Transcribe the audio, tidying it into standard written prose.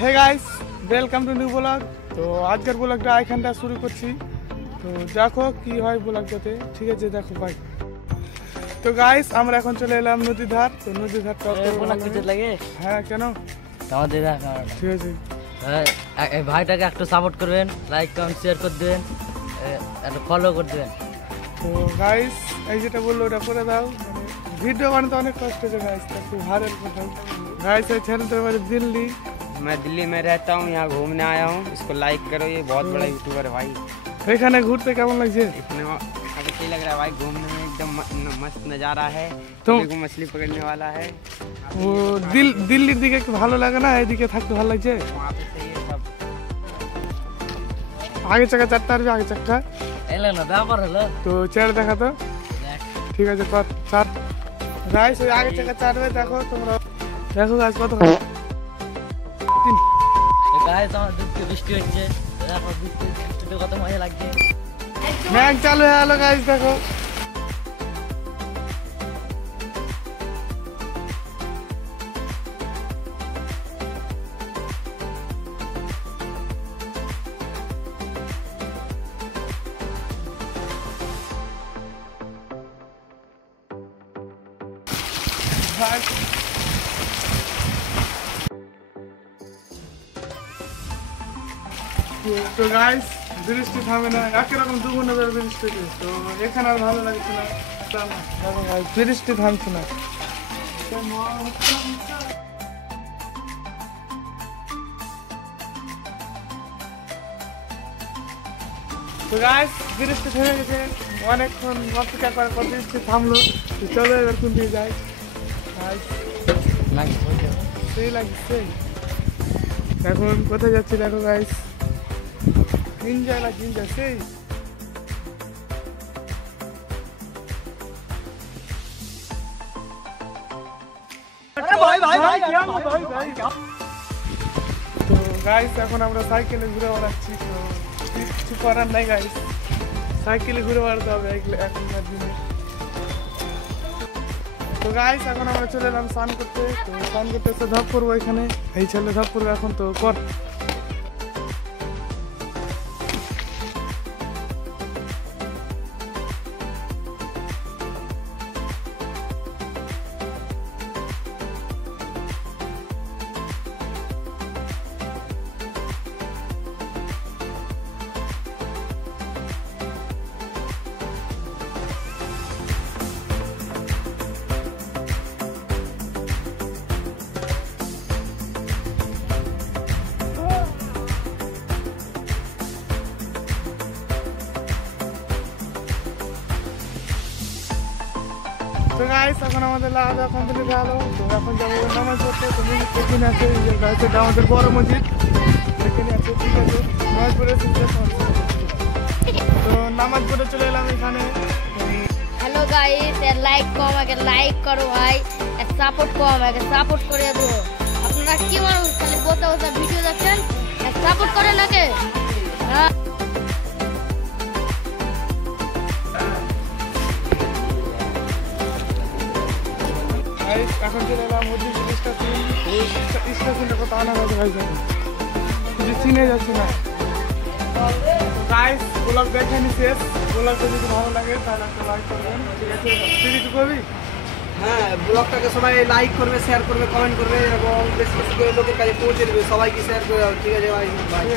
Hey guys, welcome to new blog. তো আজকের ব্লগটা এখানটা শুরু করছি। তো দেখো কি হয় ব্লগটাতে, ঠিক আছে? দেখো ভাই। তো গাইস, আমরা এখন চলে এলাম নদীর ধার। তো নদীর ধারটা লাগে। হ্যাঁ, কেন? আমাদের ঠিক আছে, এই ভাইটাকে একটু সাপোর্ট করবেন, লাইক কমেন্ট শেয়ার করে দেবেন, একটু ফলো করে দেবেন। তো গাইস, এই যেটা বললো ওটা করে দাও। ভিডিও বানাতে অনেক কষ্ট হচ্ছে গাইস, একটু ভাইরাল করতে। गाइस ये चैनल तो मेरे दिल्ली, मैं दिल्ली में रहता हूँ, यहाँ घूमने आया हूँ। इसको लाइक करो, ये बहुत बड़ा यूट्यूबर है भाई। এখানে ঘুরতে কেমন লাগছে? इतने अच्छी लग रहा है भाई, घूमने में एकदम मस्त नज़ारा है। तो देखो मछली पकड़ने वाला है ও দিল্লির দিকে একটু ভালো লাগে না? এদিকে থাকতে ভালো লাগছে? वहाँ पे सही है सब। আগে চাকা চারটা আসবে, আগে চাকা। এলো না ব্যাপার হলো তো চেয়ার দেখা তো, ঠিক আছে কর চার। গাইস ওই আগে চাকা চারবে, দেখো তোমরা, দেখো গাইস কত গাইস আমার দুধকে বৃষ্টি হচ্ছে, দেখো বৃষ্টিতে কত মজা লাগছে। ম্যাগ চালু হয়ে গেল গাইস, দেখো। তো গাইস বৃষ্টি থামে না, একরকম দুগুণ বৃষ্টি। তো এখানে আর ভালো লাগছে না, বৃষ্টি থামছে না। তো গাইস বৃষ্টি থেমে গেছে, অনেকক্ষণ অপেক্ষা করার পর বৃষ্টি থামলো। তো চলো এবার কোন দিয়ে যাই। সেই লাগছে। এখন কোথায় যাচ্ছি দেখো গাইস, এনজয় লাগছে, এনজয় সেই। তো গাইস এখন আমরা সাইকেলে ঘুরে বেড়াচ্ছি। তো কিছু করার নাই গাইস, সাইকেলে ঘুরে বেড়াতে হবে এখনকার দিনে। তো গাইস এখন আমরা চলে এলাম স্নান করতে। তো স্নান করতে এসে ধপ করবো এখানে, এই ছেলে ধপ করবো এখন। তো কর। তো গাইস এখন আমাদের লাদা কমপ্লিট হলো। তো এখন যাবো নামাজ পড়তে। তো এখানে আছে গাইসটা আমাদের বড় মসজিদ, এখানে আছে, ঠিক আছে? নামাজ পড়ে তো নামাজ পড়ে চলে এলাম এখানে। हेलो गाइस, লাইক কম আগে লাইক করো ভাই, সাপোর্ট কম আগে সাপোর্ট করে দেবো। আপনারা কি মানুষ খালি বলতে বলতে ভিডিও দেখছেন, সাপোর্ট করে লাগে। হ্যাঁ এখন চলে এলাম মসজিদ স্টেশন। স্টেশনটা কত আনা গেছে গাইস, কিছু চিনে যাচ্ছি না। গাইস ব্লগ দেখানি শেষ। ব্লগটা যদি ভালো লাগে তাহলে একটা লাইক করবেন, ঠিক আছে? তুই কিছু করবি? হ্যাঁ, ব্লগটাকে সবাই লাইক করবে, শেয়ার করবে, কমেন্ট করবে এবং বেশি বেশি করে লোকের কাছে পৌঁছে দেবে। সবাইকে শেয়ার করে দাও, ঠিক আছে ভাই? ঠিক আছে।